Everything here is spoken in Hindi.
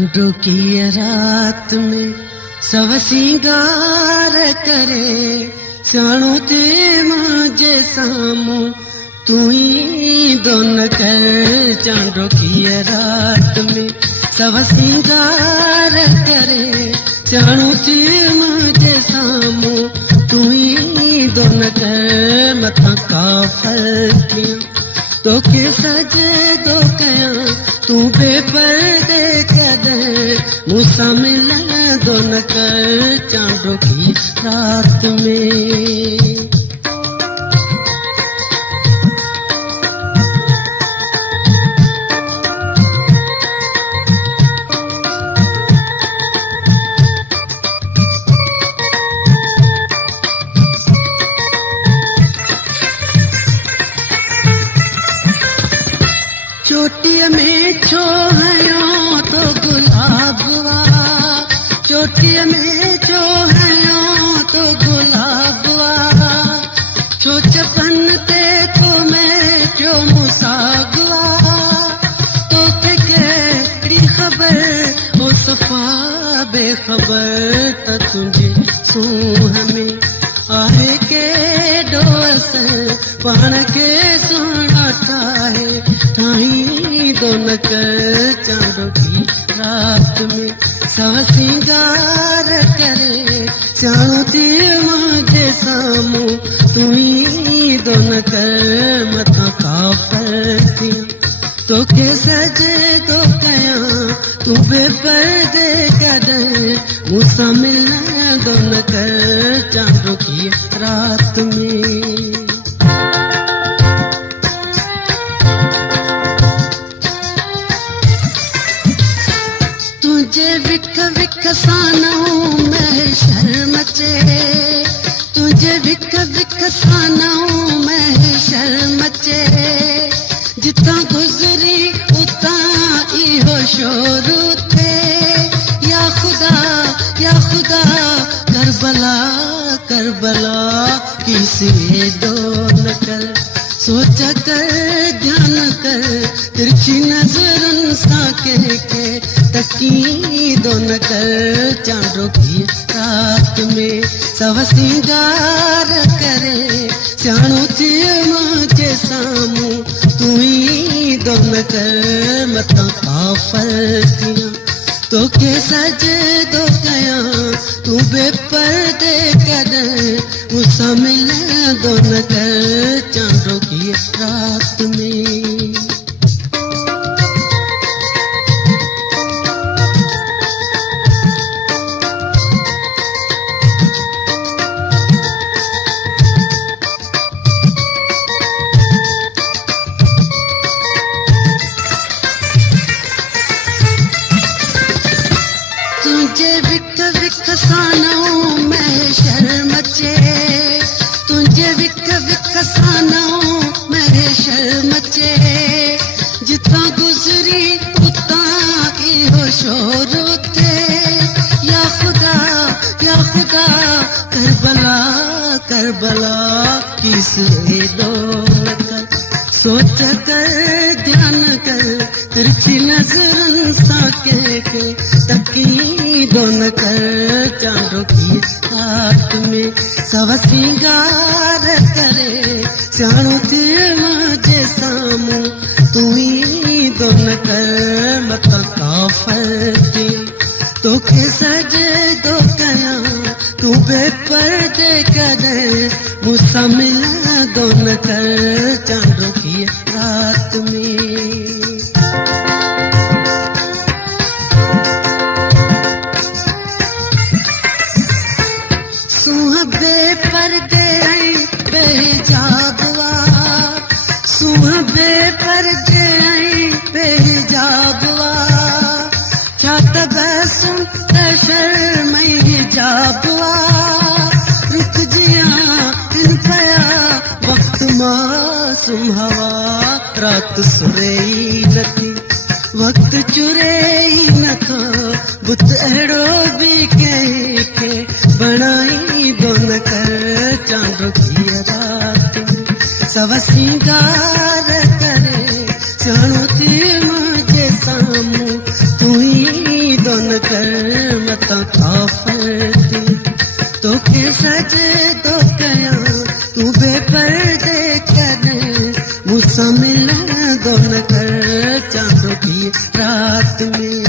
चांदो की रात में सब सिंगार करे सियाणो ते मुझे सामू तू ही दोन कर। चांदो की रात में सब सिंगार करे सियाणो ते मुझे सामू तू ही दोन कर। मथा काफल तो के सजे दो कया तू बेपर्दे कदे मूसा मिल दोन कर। चांदो की रात में चोटी में छो हयो तो गुलाबवा चोटी में छो हयो तो गुलाबवा छो चपन ते तो मैं जो मुसागवा तो केड़ी खबर हो सफा बेखबर त तुझे सूह में आहे के दोस पान के सुनाता है ठाई दोन कर। चांदो की रात में सब सिंगार करे सियाणो ते मुझे सामू तू ही दोन कर। मथा काफल तो के सजे तो कया तू बेपर्दे कदे मूसा मिल दोन कर। चांदो की रात में तुझे विक विक सानऊ मैं शर्म चे तुझे विक विक सानऊ मैं शर्म चे जिता गुजरी उता इहो शोरू थे। या खुदा करबला करबला किसी दोन कर। सोच कर ध्यान कर तिरछी नजरन सा के तकी दोन कर। चांदो की रात में सब सिंगार करे सियाणो ते मुझे सामू तू ही दोन कर। मथा काफल तो के सजे दो कया तू बेपर्दे कदे मूसा मिल दोन कर। चांदो की रात में तुझे विक विक सानऊ मैं शर्म चे तुझे विक विक सानऊ मैं शर्म चे जिता गुजरी उता इहो शोरू थे। या खुदा करबला करबला किस दोन कर। सोच कर ध्यान कर तिरछी नजरन सा के तकी दोन कर। चांदो की रात में सब सिंगार करे सियाणो ते मुझे सामू तू ही दोन कर। मथा काफल तो के सजे दो कया तू बेपर्दे कदे मूसा मिल दोन कर। चांदो की रात में बेपर्दे बेहिजाबवा बेपर्दे बेहिजाबवा क्या तबसुम शर्म हिजाबवा रुक जिया इन पया वक्त मासूम हवा रात सुरेई नथी वक्त चुरेई नथो बुत अहिड़ो भी के बनाई दोन कर। चांदो की रात सब सिंगार करे सियाणो ते मुझे सामू तू ही न था फर्दी तो के सजे तो कया तू बेपर्दे कर मुझसे मिलने दो न कर चांदों की रात में